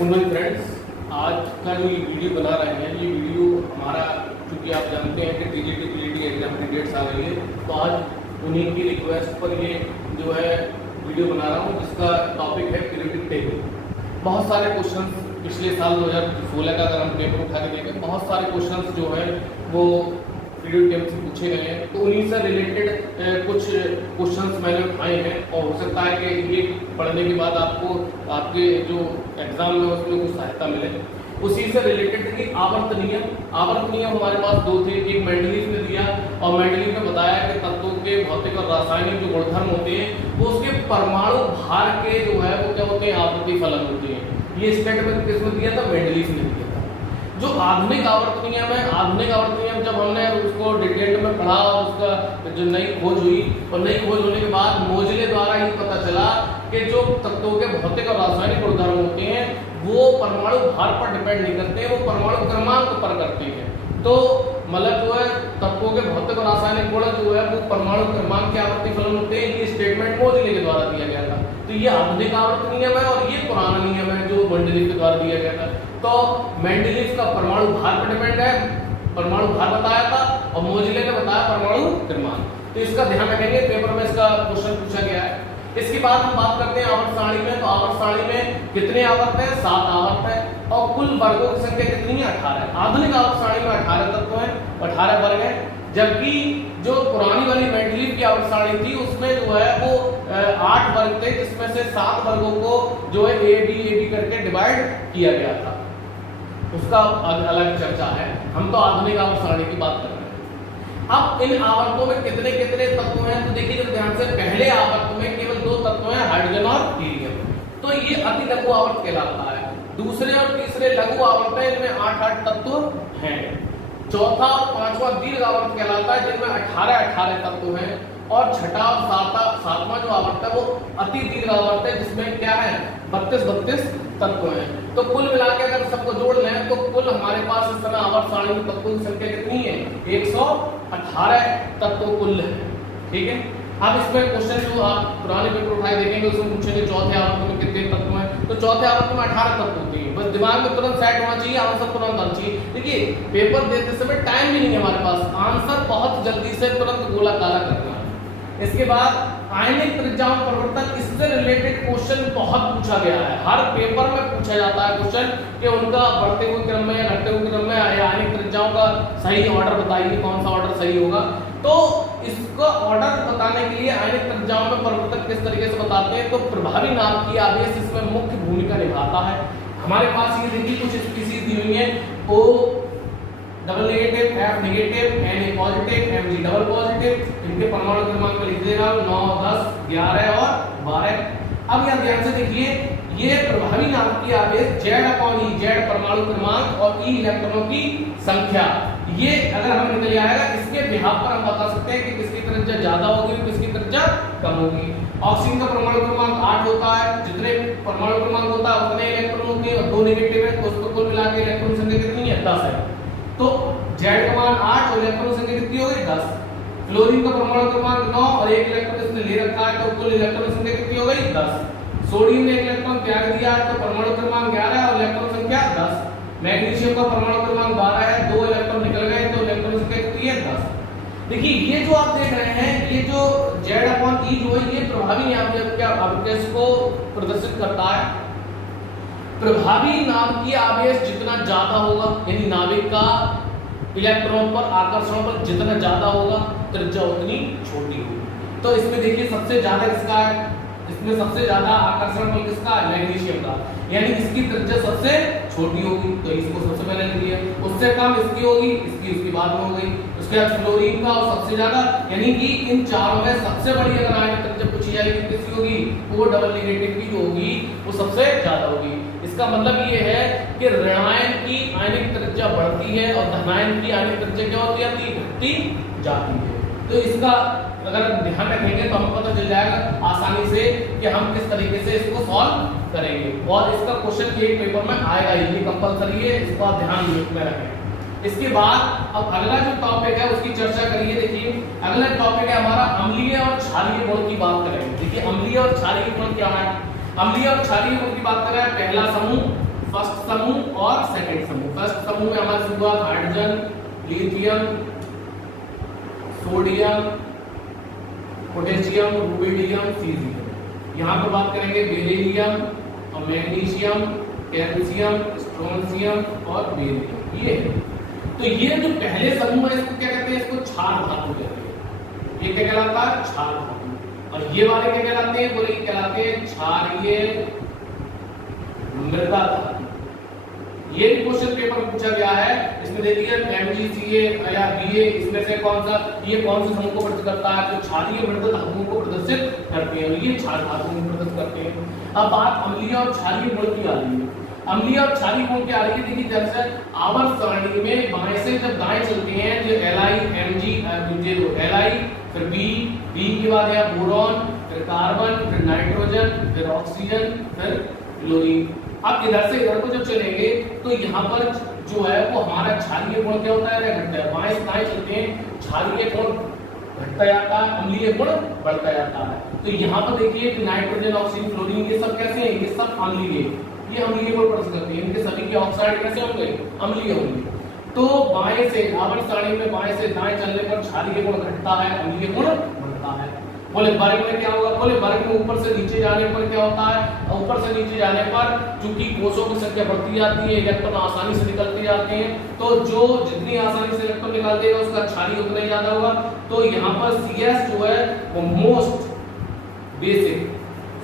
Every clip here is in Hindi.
माय फ्रेंड्स, आज का जो ये वीडियो बना रहे हैं, ये वीडियो हमारा, क्योंकि आप जानते हैं कि टीजीटी पीजीटी एग्जाम की डेट्स आ गई है, तो आज उन्हीं की रिक्वेस्ट पर ये जो है वीडियो बना रहा हूँ, जिसका टॉपिक है पीरियोडिक टेबल। बहुत सारे क्वेश्चन पिछले साल 2016 का अगर हम पेपर उठा के देखें, बहुत सारे क्वेश्चन जो है वो पीरियोडिक टेबल से पूछे गए हैं। तो उन्हीं से रिलेटेड कुछ क्वेश्चंस मैंने उठाए हैं और हो सकता है कि ये पढ़ने के बाद आपको आपके जो एग्जाम में उसमें कुछ सहायता मिले। उसी से रिलेटेड है कि आवर्त नियम हमारे पास दो थे। एक मेंडलीव ने दिया और मेंडलीव ने बताया कि तत्वों के भौतिक और रासायनिक जो गुणधर्म होते हैं वो उसके परमाणु भार के जो है वो क्या होते हैं, आवर्ती फलन होते हैं। ये स्टेटमेंट किसने दिया था? मेंडलीव ने दिया था। जो आधुनिक आवर्त नियम है, आधुनिक आवर्त नियम जब हमने उसको डिटेल में पढ़ा और उसका जो नई खोज हुई और नई खोज होने के बाद मोजले द्वारा ये पता चला कि जो तत्वों के भौतिक और रासायनिक गुणधर्म होते हैं वो परमाणु भार पर डिपेंड नहीं करते हैं, वो परमाणु क्रमांक पर करते हैं। तो मतलब जो है तत्वों के भौतिक और रासायनिक गुण जो है वो परमाणु क्रमांक के आवर्ती फलन होते हैं। ये स्टेटमेंट मोजले के द्वारा दिया गया था। तो ये आधुनिक आवर्त नियम है और ये पुराना नियम है जो मेंडलीव के द्वारा दिया गया था। तो मेंडलीव का परमाणु भार पर डिपेंड है, परमाणु भार बताया था, और मोजले ने बताया परमाणु क्रमांक। तो इसका ध्यान रखेंगे, पेपर में इसका क्वेश्चन पूछा गया है। इसके बाद हम बात करते हैं आवर्त सारणी में। तो आवर्त सारणी में कितने आवर्त हैं? 7 आवर्त है और कुल वर्गों की संख्या कितनी है? 18। आधुनिक आवर्त सारणी में 18 तत्व हैं, 18 वर्ग हैं, जबकि जो पुरानी वाली मेंडलीव की आवर्त सारणी थी उसमें जो है वो 8 वर्ग थे, जिसमें से 7 वर्गों को जो है ए बी करके डिवाइड किया गया था। उसका अलग चर्चा है। हम तो आधुनिक आवर्त सारणी की बात कर रहे हैं। अब इन आवर्तों में कितने कितने तत्व हैं? तो देखिए जब ध्यान से, पहले आवर्त में केवल 2 तत्व हैं, हाइड्रोजन और हीलियम। तो ये अति लघु आवर्त कहलाता है। दूसरे और तीसरे लघु आवर्त है, इनमें 8 तत्व हैं। चौथा और पांचवा दीर्घ आवर्त कहलाता है, जिनमें 18 तत्व हैं। और छठा और सातवां जो आवर्त है वो अति दीर्घ आवर्त है, जिसमें क्या है? 32 तत्व हैं। तो कुल मिलाकर अगर सबको जोड़ लें तो कुल हमारे पास इस समय आवर्त सारणी में तत्वों की संख्या कितनी है? 118 तत्व कुल है। ठीक है। अब इसमें क्वेश्चन जो आप पुराने पेपर उठाए देखेंगे उसमें पूछेंगे चौथे आवर्त में कितने तत्व हैं। तो चौथे आवर्त में 18 तत्व होते हैं। बस दिमाग में तुरंत सेट होना चाहिए, आंसर तुरंत आना चाहिए। देखिए पेपर देते समय टाइम भी नहीं है हमारे पास, आंसर बहुत जल्दी से तुरंत गोला काला करना है। इसके बाद आयनिक त्रिज्याओं परिवर्तन, इससे रिलेटेड क्वेश्चन बहुत पूछा गया है। हर पेपर में पूछा जाता है क्वेश्चन कि उनका बढ़ते हुए क्रम में या घटते हुए क्रम में आयनिक त्रिज्याओं का सही ऑर्डर बताइए, कौन सा ऑर्डर सही होगा। तो इसका ऑर्डर बताने के लिए आयनिक त्रिज्याओं में परिवर्तन किस तरीके से बताते हैं, तो प्रभावी नाभिकीय की आवेश इसमें मुख्य भूमिका निभाता है। हमारे पास ये देखिए कुछ स्पीशीज दी हुई है, O double negative, F negative, Na positive, Mg double positive. इनके परमाणु क्रमांक लिख देगा 9, 10, 11 और 12। अब यहां ध्यान से देखिए, ये प्रभावी नाभिकीय आवेश Z/E, Z परमाणु क्रमांक और E इलेक्ट्रॉनों की संख्या, ये अगर हमें निकल आएगा, इसके बिहाफ पर हम बता सकते हैं कि किसकी त्रिज्या ज्यादा होगी और किसकी त्रिज्या कम होगी। ऑक्सीजन का परमाणु क्रमांक 8 होता है, जितने परमाणु क्रमांक होता है उतने इलेक्ट्रॉनों के, और 2 नेगेटिव है तो उसको कुल मिला के इलेक्ट्रॉन संख्या कितनी है? 10 है। तो Z का मान 8 और इलेक्ट्रॉन संख्या कितनी हो गई? 10। फ्लोरीन का परमाणु क्रमांक 9 और 1 इलेक्ट्रॉन इसने ले रखा है, तो कुल इलेक्ट्रॉन संख्या कितनी हो गई? 10। सोडियम ने 1 इलेक्ट्रॉन त्याग दिया है, तो परमाणु क्रमांक 11 और इलेक्ट्रॉन संख्या 10। मैग्नीशियम का परमाणु क्रमांक 12 है, 2 इलेक्ट्रॉन निकल गए, तो इलेक्ट्रॉन संख्या कितनी है? 10। देखिए ये जो आप देख रहे हैं, ये जो Z/E जो है ये प्रभावी नाभिकीय आवेश को प्रदर्शित करता है। प्रभावी नाभिकीय आवेश जितना ज्यादा होगा, यानी नाभिक का इलेक्ट्रॉन पर आकर्षण पर जितना ज्यादा होगा, त्रिज्या उतनी छोटी होगी। तो इसमें देखिए सबसे ज्यादा किसका है? इसमें सबसे ज्यादा आकर्षण बल किसका है? मैग्नीशियम का, यानी इसकी त्रिज्या सबसे छोटी होगी, तो इसको सबसे पहले लिख लिया। उससे कम इसकी होगी, इसकी उसके बाद में हो गई। उसके बाद फ्लोरीन का और सबसे ज्यादा, यानी कि इन चारों में सबसे बड़ी अगर आयनिक त्रिज्या पूछी जाएगी किसकी होगी? O डबल नेगेटिव की जो होगी वो सबसे ज्यादा होगी। इसका मतलब ये है कि ऋणायन की आयनिक त्रिज्या बढ़ती है और धनायन की आयनिक त्रिज्या क्या होती है? घटती जाती है। तो इसका अगर ध्यान रखेंगे तो हमें पता चल जाएगा आसानी से कि हम किस तरीके से इसको सॉल्व करेंगे। और इसका क्वेश्चन एक पेपर में आएगा, ये कंपलसरी है, इसका ध्यान में रखें। इसके बाद अब अगला जो टॉपिक है उसकी चर्चा करिए। देखिए अगला टॉपिक है हमारा अम्लीय और क्षारीय गुण की बात करेंगे। देखिए अम्लीय और क्षारीय गुण क्या है? अम्लीय और क्षारीय गुण की बात कर रहे हैं। पहला समूह फर्स्ट समूह और सेकंड समूह। फर्स्ट समूह में हमारे हुआ hydrogen, lithium, sodium, potassium, rubidium, caesium. यहाँ पर बात करेंगे बेरिलियम और मैग्नीशियम, कैल्शियम, स्ट्रोंशियम और बेरिलियम। ये तो ये जो पहले समूह है इसको क्या कहते हैं? इसको क्षार धातु कहते हैं। ये क्या कहलाता है? क्षार धातु। और ये वाले क्या कहलाते हैं? बोले कहलाते हैं क्षारीय मृदा धातु। ये भी क्वेश्चन पेपर में पूछा गया है। इसमें देखिए MgCa या Ba, इसमें से कौन सा, ये कौन से समूह को प्रदर्शित करता है? तो क्षारीय मृदा धातुओं को प्रदर्शित करते हैं, ये क्षार धातुओं को प्रदर्शित करते हैं। अब बात अम्लीय और क्षारीय गुण की आ रही है। अम्लीय और क्षारीय गुण की आ रही है। देखिए जैसे आवर्त सारणी में बाएं से जब दाएं चलते हैं, जो Li, Mg, Li, फिर B के बाद है बोरॉन, फिर कार्बन, फिर नाइट्रोजन, फिर ऑक्सीजन, फिर क्लोरीन। अब इधर से इधर को जब चलेंगे तो यहाँ पर जो है वो हमारा क्षारीय गुण क्या होता है? घटता है। बाएं से दाएं चलते हैं, क्षारीय गुण घटता जाता है, अम्लीय गुण बढ़ता जाता है। तो यहाँ पर देखिए कि नाइट्रोजन, ऑक्सीजन, क्लोरीन ये सब कैसे हैं? ये सब अम्लीय, ये अम्लीय गुण प्रदर्शित करते हैं। इनके सभी के ऑक्साइड कैसे होंगे? अम्लीय होंगे। तो बाएं से आवर्त सारणी में बाएं से दाएं चलने पर क्षारीय गुण घटता है, अम्लीय गुण बढ़ता है। बोले वर्ग में क्या होगा? बोले वर्ग में ऊपर से नीचे जाने पर क्या होता है? ऊपर से नीचे जाने पर चूंकि कोषों की संख्या बढ़ती जाती है, इलेक्ट्रॉन आसानी से निकलते जाते हैं, तो जो जितनी आसानी से इलेक्ट्रॉन निकाल देगा उसका क्षारीय उतना ही ज्यादा होगा। तो यहाँ पर CS जो है वो मोस्ट बेसिक,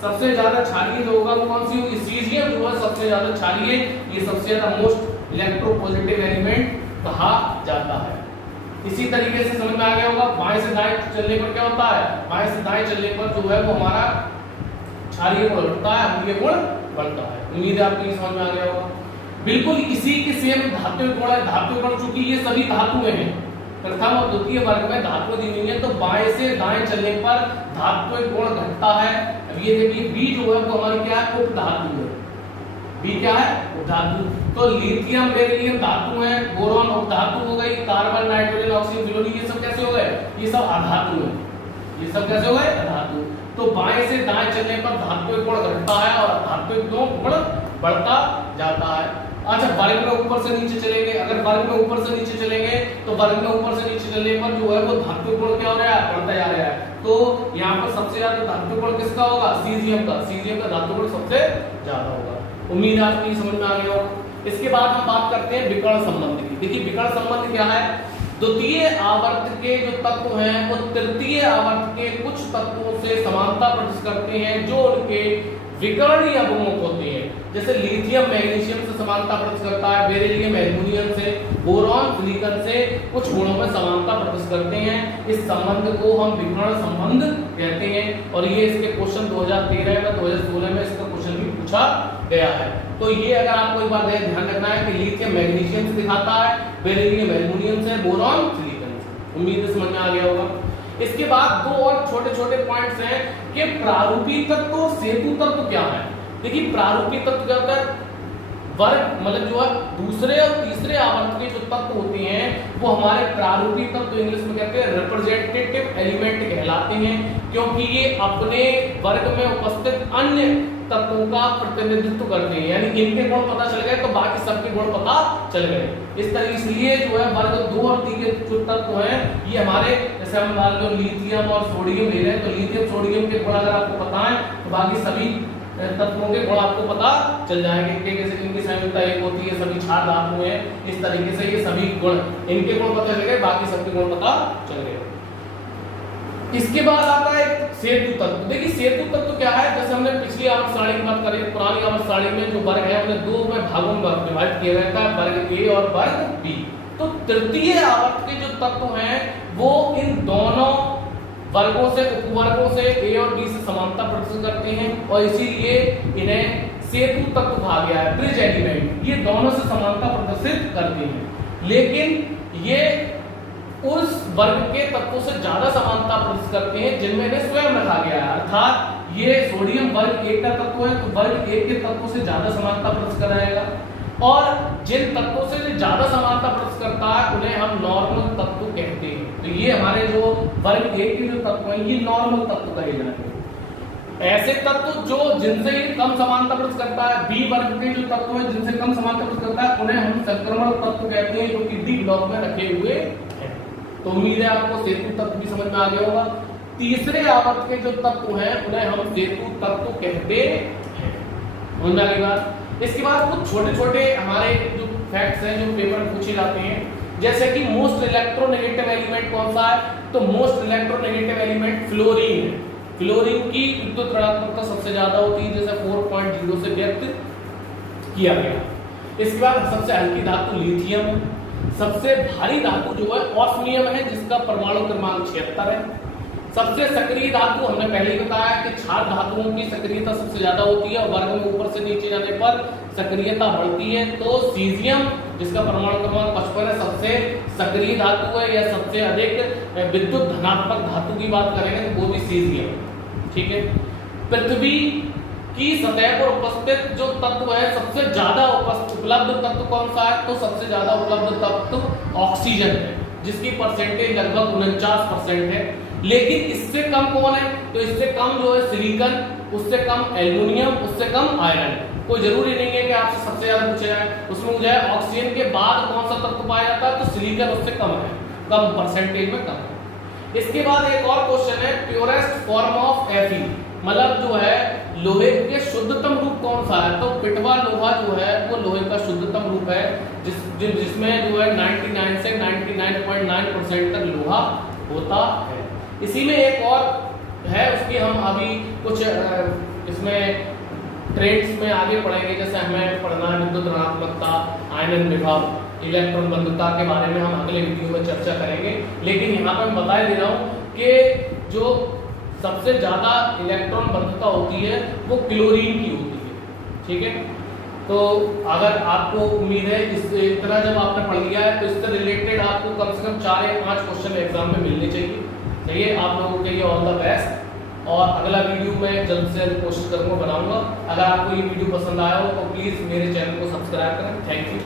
सबसे ज्यादा क्षारीय जो होगा वो कौन सी होगी? सीजियम जो है सबसे ज्यादा क्षारीय, ये सबसे ज्यादा मोस्ट इलेक्ट्रोपॉजिटिव एलिमेंट कहा जाता है। इसी तरीके से समझ में आ गया होगा। बाएं से दाएं चलने पर क्या होता है? बाएं से दाएं चलने पर जो है वो हमारा क्षारीय गुण बढ़ता है, अम्लीय गुण बढ़ता है। उम्मीद है आपको ये समझ में आ गया होगा। बिल्कुल इसी के सेम धात्विक गुण है। धात्विक गुण चूंकि ये सभी धातुएं हैं, प्रथम और द्वितीय वर्ग में धातु दी हुई है, तो बाएं से दाएं चलने पर धात्विक गुण घटता है। अब ये देखिए B जो है वो हमारी क्या है? उपधातु है। B क्या है? उपधातु। तो लिथियम, बेरिलियम धातु है, बोरॉन उपधातु हो गई, कार्बन, नाइट्रोजन, ऑक्सीजन, क्लोरीन ये सब कैसे हो गए? ये सब अधातु है। ये सब कैसे हो गए? अधातु। तो बाएं से दाएं चलने पर धात्विक गुण घटता है और धात्विक गुण बढ़ता जाता है। अच्छा, वर्ग में ऊपर से नीचे चलेंगे। अगर वर्ग में ऊपर से नीचे चलेंगे तो वर्ग में ऊपर से नीचे चलने पर जो है वो धात्विक गुण क्या हो रहा है? बढ़ता जा रहा है। तो यहाँ पर सबसे ज्यादा धात्विक गुण किसका होगा? सीजियम का। सीजियम का धात्विक गुण सबसे ज्यादा होगा। उम्मीद है आपको ये समझ में आ गया होगा। इसके बाद हम बात करते हैं विकर्ण संबंध की। देखिए विकर्ण संबंध क्या है? द्वितीय आवर्त के जो तत्व हैं वो तृतीय आवर्त के कुछ तत्वों से समानता प्रदर्शित करते हैं जो उनके विकर्णीय अवमुख होते हैं। जैसे लिथियम मैग्नीशियम से समानता प्रदर्शित करता है, बेरिलियम एल्युमिनियम से, बोरॉन सिलिकॉन से कुछ गुणों में समानता प्रदर्शित करते हैं। इस संबंध को हम विकर्ण संबंध कहते हैं। और ये इसके क्वेश्चन 2013 में 2016 में इसका क्वेश्चन भी पूछा गया है। तो ये अगर आपको एक बार ध्यान रखना है कि लिथियम मैग्नीशियम से दिखाता है, बेरिलियम एल्युमिनियम से, बोरॉन सिलिकॉन से। उम्मीद है समझ में आ गया होगा। इसके बाद दो और छोटे छोटे पॉइंट्स हैं कि प्रारूपी तत्व और सेतु तत्व क्या है। देखिए प्रारूपी तत्व क्या होता है? वर्ग मतलब जो है दूसरे और तीसरे आवर्त के जो तत्व होते हैं वो हमारे प्रारूपी तत्व इंग्लिश में कहते हैं रिप्रेजेंटेटिव एलिमेंट कहलाते हैं, क्योंकि ये अपने वर्ग में उपस्थित अन्य तत्वों का प्रतिनिधित्व करते हैं। यानी इनके गुण पता चल गए तो बाकी सबके गुण पता चल गए। इस तरह इसलिए जो है वर्ग 2 और 3 के जो तत्व हैं ये हमारे, जैसे हम मान लो लिथियम और सोडियम ले रहे हैं, तो लिथियम सोडियम के गुण अगर आपको पता है तो बाकी सभी तत्वों के गुण आपको पता चल जाएंगे। इनकी संयुक्ता एक होती है, सभी क्षार धातु हैं। इस तरीके से ये सभी गुण, इनके गुण पता चल गए, बाकी सबके गुण पता चल गए। इसके बाद आता है सेतु तत्व। देखिए सेतु तत्व क्या है? जैसे हमने पिछली आवर्त सारणी की बात करी, पुरानी आवर्त सारणी में जो वर्ग है उन्हें 2 में भागों में विभाजित किया गया था, वर्ग A और वर्ग B। तो तृतीय आवर्त के जो तत्व हैं वो इन दोनों वर्गों से, उपवर्गों से A और B से समानता प्रदर्शित करते हैं और इसीलिए इन्हें सेतु तत्व कहा गया है, ब्रिज एलिमेंट। ये दोनों से समानता प्रदर्शित करते हैं, लेकिन ये उस वर्ग के तत्वों से ज्यादा समानता प्रदर्शित करते हैं जिनमें इन्हें स्वयं रखा गया है। अर्थात ये सोडियम वर्ग 1 का तत्व है तो वर्ग 1 के तत्वों से ज्यादा समानता प्रदर्शित कराएगा, और जिन तत्वों से ज्यादा समानता प्रदर्शित करता है उन्हें हम नॉर्मल तत्व कहते हैं। तो ये हमारे जो वर्ग 1 के जो तत्व हैं ये नॉर्मल तत्व कहे जाते हैं। ऐसे तत्व जो जिनसे ये कम समानता प्रस्तुत करता है, बी वर्ग के जो तत्व हैं जिनसे कम समानता प्रस्तुत करता है, उन्हें हम संक्रमण तत्व कहते हैं, जो कि डी ब्लॉक में रखे हुए हैं। तो उम्मीद है आपको सेतु तत्व भी समझ में आ गया होगा। तीसरे आवर्त के जो तत्व हैं उन्हें हम सेतु तत्व कहते हैं। समझ में आ गई बात। इसके बाद कुछ छोटे छोटे हमारे जो फैक्ट्स हैं जो पेपर में पूछे जाते हैं, जैसे कि मोस्ट इलेक्ट्रोनेगेटिव एलिमेंट कौन सा है, तो मोस्ट इलेक्ट्रोनेगेटिव एलिमेंट फ्लोरीन है। फ्लोरीन की विद्युत ऋणात्मकता सबसे ज्यादा होती है, जैसे 4.0 से व्यक्त किया गया। इसके बाद सबसे हल्की धातु लिथियम है। सबसे भारी धातु जो है ऑस्मियम है, जिसका परमाणु क्रमांक 76 है। सबसे सक्रिय धातु हमने पहले ही बताया कि क्षार धातुओं की सक्रियता सबसे ज्यादा होती है और वर्ग में ऊपर से नीचे जाने पर सक्रियता बढ़ती है। तो सीजियम जिसका परमाणु क्रमांक 55 है, सबसे सक्रिय धातु है या सबसे अधिक विद्युत धनात्मक धातु की बात करेंगे तो वो भी सीजियम। ठीक है। पृथ्वी की सतह पर उपस्थित जो तत्व है सबसे ज्यादा उपलब्ध तत्व कौन सा है, तो सबसे ज्यादा उपलब्ध तत्व ऑक्सीजन है, जिसकी परसेंटेज लगभग 49% है। लेकिन इससे कम कौन है, तो इससे कम जो है सिलिकॉन, उससे कम एल्युमिनियम, उससे कम आयरन। कोई जरूरी नहीं है कि आपसे सबसे ज्यादा पूछा जाए। उसमें मुझे ऑक्सीजन के बाद कौन सा तत्व पाया जाता है, तो सिलिकॉन उससे कम है, कम परसेंटेज में कम है। इसके बाद एक और क्वेश्चन है, प्योरेस्ट फॉर्म ऑफ Fe, मतलब जो है लोहे के शुद्धतम रूप कौन सा है, तो पिटवा लोहा जो है वो लोहे का शुद्धतम रूप है, जिसमें जो है 99 से 99.9% तक लोहा होता है। इसी में एक और है, उसकी हम अभी कुछ इसमें ट्रेड्स में आगे पढ़ेंगे, जैसे हमें पढ़ना है विद्युत ऋणात्मकता, आयनन विभव, इलेक्ट्रॉन बंधुता के बारे में हम अगले वीडियो में चर्चा करेंगे। लेकिन यहाँ पर मैं बता दे रहा हूँ कि जो सबसे ज्यादा इलेक्ट्रॉन बंधुता होती है वो क्लोरीन की होती है। ठीक है। तो अगर आपको उम्मीद है इस तरह जब आपने पढ़ लिया है तो इससे रिलेटेड आपको कम से कम 4 या 5 क्वेश्चन एग्जाम में मिलने चाहिए। चलिए, आप लोगों के लिए ऑल द बेस्ट, और अगला वीडियो मैं जल्द से जल्द कोशिश करूंगा बनाऊंगा। अगर आपको ये वीडियो पसंद आया हो तो प्लीज मेरे चैनल को सब्सक्राइब करें। Thank you.